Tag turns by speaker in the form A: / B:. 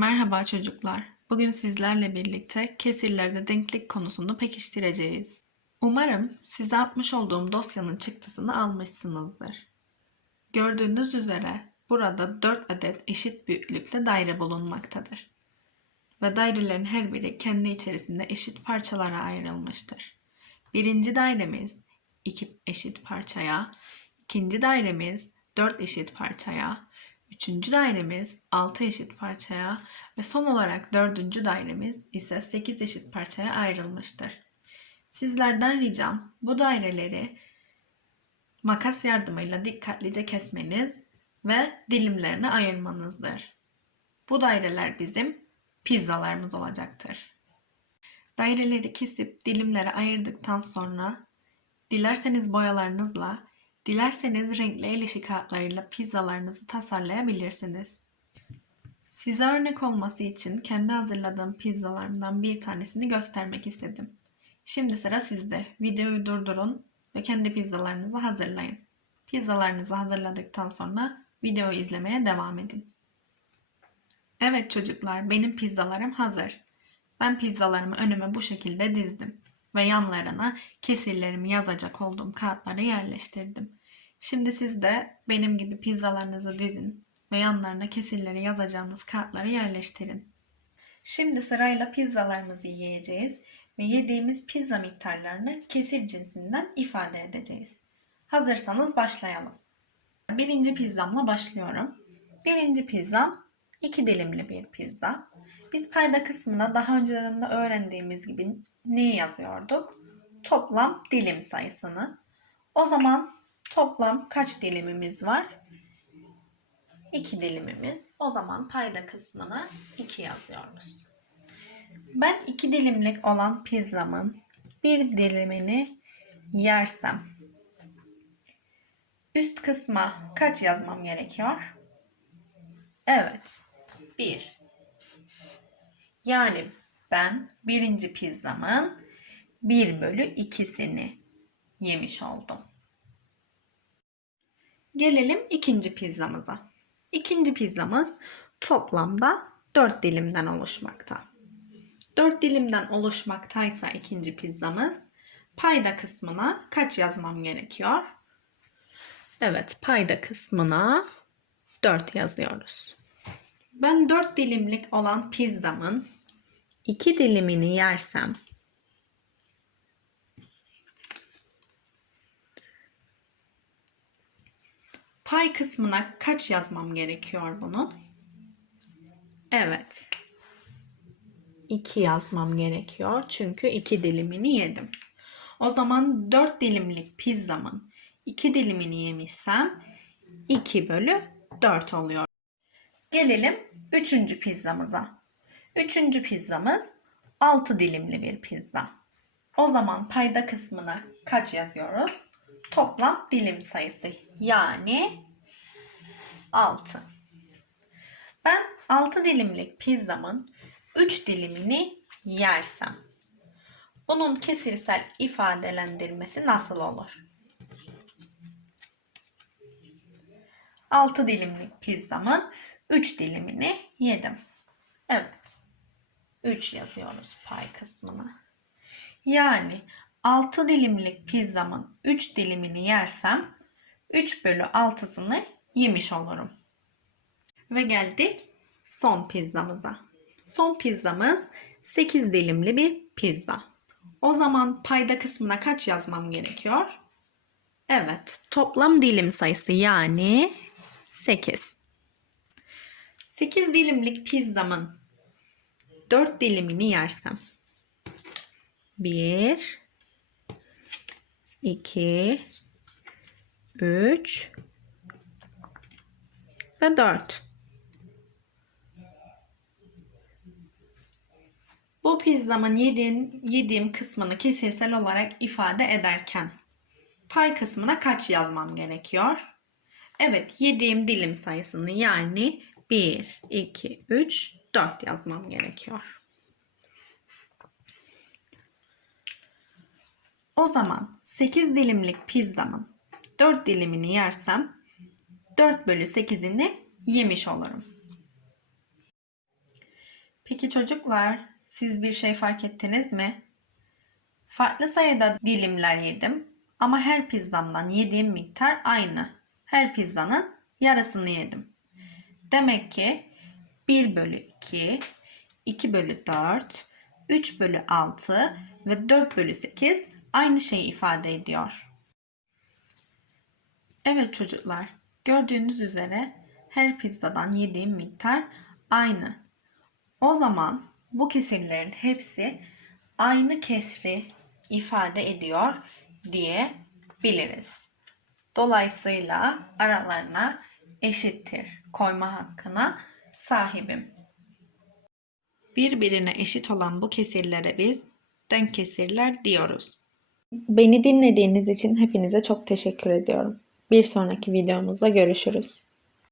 A: Merhaba çocuklar. Bugün sizlerle birlikte kesirlerde denklik konusunu pekiştireceğiz. Umarım size atmış olduğum dosyanın çıktısını almışsınızdır. Gördüğünüz üzere burada 4 adet eşit büyüklükte daire bulunmaktadır. Ve dairelerin her biri kendi içerisinde eşit parçalara ayrılmıştır. Birinci dairemiz 2 eşit parçaya, ikinci dairemiz 4 eşit parçaya, üçüncü dairemiz 6 eşit parçaya ve son olarak dördüncü dairemiz ise 8 eşit parçaya ayrılmıştır. Sizlerden ricam bu daireleri makas yardımıyla dikkatlice kesmeniz ve dilimlerine ayırmanızdır. Bu daireler bizim pizzalarımız olacaktır. Daireleri kesip dilimlere ayırdıktan sonra dilerseniz boyalarınızla, dilerseniz renkli el işi kağıtlarıyla pizzalarınızı tasarlayabilirsiniz. Size örnek olması için kendi hazırladığım pizzalarımdan bir tanesini göstermek istedim. Şimdi sıra sizde. Videoyu durdurun ve kendi pizzalarınızı hazırlayın. Pizzalarınızı hazırladıktan sonra videoyu izlemeye devam edin. Evet çocuklar, benim pizzalarım hazır. Ben pizzalarımı önüme bu şekilde dizdim ve yanlarına kesirlerimi yazacak olduğum kağıtları yerleştirdim. Şimdi siz de benim gibi pizzalarınızı dizin ve yanlarına kesirleri yazacağınız kağıtları yerleştirin. Şimdi sırayla pizzalarımızı yiyeceğiz ve yediğimiz pizza miktarlarını kesir cinsinden ifade edeceğiz. Hazırsanız başlayalım. Birinci pizzamla başlıyorum. Birinci pizzam iki dilimli bir pizza. Biz payda kısmına daha önceden de öğrendiğimiz gibi neyi yazıyorduk? Toplam dilim sayısını. O zaman toplam kaç dilimimiz var? 2 dilimimiz. O zaman payda kısmına 2 yazıyoruz. Ben 2 dilimlik olan pizzamın bir dilimini yersem üst kısma kaç yazmam gerekiyor? Evet. 1. Yani ben birinci pizzamın 1 bölü 2'sini yemiş oldum. Gelelim ikinci pizzamıza. İkinci pizzamız toplamda 4 dilimden oluşmakta. 4 dilimden oluşmaktaysa ikinci pizzamız payda kısmına kaç yazmam gerekiyor? Evet, payda kısmına 4 yazıyoruz. Ben 4 dilimlik olan pizzamın 2 dilimini yersem Pay kısmına kaç yazmam gerekiyor bunun? Evet. 2 yazmam gerekiyor. Çünkü 2 dilimini yedim. O zaman 4 dilimlik pizzamın 2 dilimini yemişsem 2 bölü 4 oluyor. Gelelim 3. pizzamıza. 3. pizzamız 6 dilimli bir pizza. O zaman payda kısmına kaç yazıyoruz? Toplam dilim sayısı yani 6. Ben 6 dilimlik pizzamın 3 dilimini yersem bunun kesirsel ifadelendirmesi nasıl olur? 6 dilimlik pizzamın 3 dilimini yedim. Evet. 3 yazıyoruz pay kısmına. Yani 6 dilimlik pizzamın 3 dilimini yersem 3 bölü 6'sını yemiş olurum. Ve geldik son pizzamıza. Son pizzamız 8 dilimli bir pizza. O zaman payda kısmına kaç yazmam gerekiyor? Evet, toplam dilim sayısı yani 8. 8 dilimlik pizzamın 4 dilimini yersem 1 2 3 ve 4. Bu pizzamın yediğim, yediğim kısmını kesirsel olarak ifade ederken pay kısmına kaç yazmam gerekiyor? Evet, yediğim dilim sayısını yani 1, 2, 3, 4 yazmam gerekiyor. O zaman 8 dilimlik pizzamın 4 dilimini yersem 4 bölü 8'ini yemiş olurum. Peki çocuklar, siz bir şey fark ettiniz mi? Farklı sayıda dilimler yedim ama her pizzamdan yediğim miktar aynı. Her pizzanın yarısını yedim. Demek ki 1 bölü 2, 2 bölü 4, 3 bölü 6 ve 4 bölü 8 aynı şeyi ifade ediyor. Evet çocuklar, gördüğünüz üzere her pizzadan yediğim miktar aynı. O zaman bu kesirlerin hepsi aynı kesri ifade ediyor diyebiliriz. Dolayısıyla aralarına eşittir koyma hakkına sahibim. Birbirine eşit olan bu kesirlere biz denk kesirler diyoruz.
B: Beni dinlediğiniz için hepinize çok teşekkür ediyorum. Bir sonraki videomuzda görüşürüz.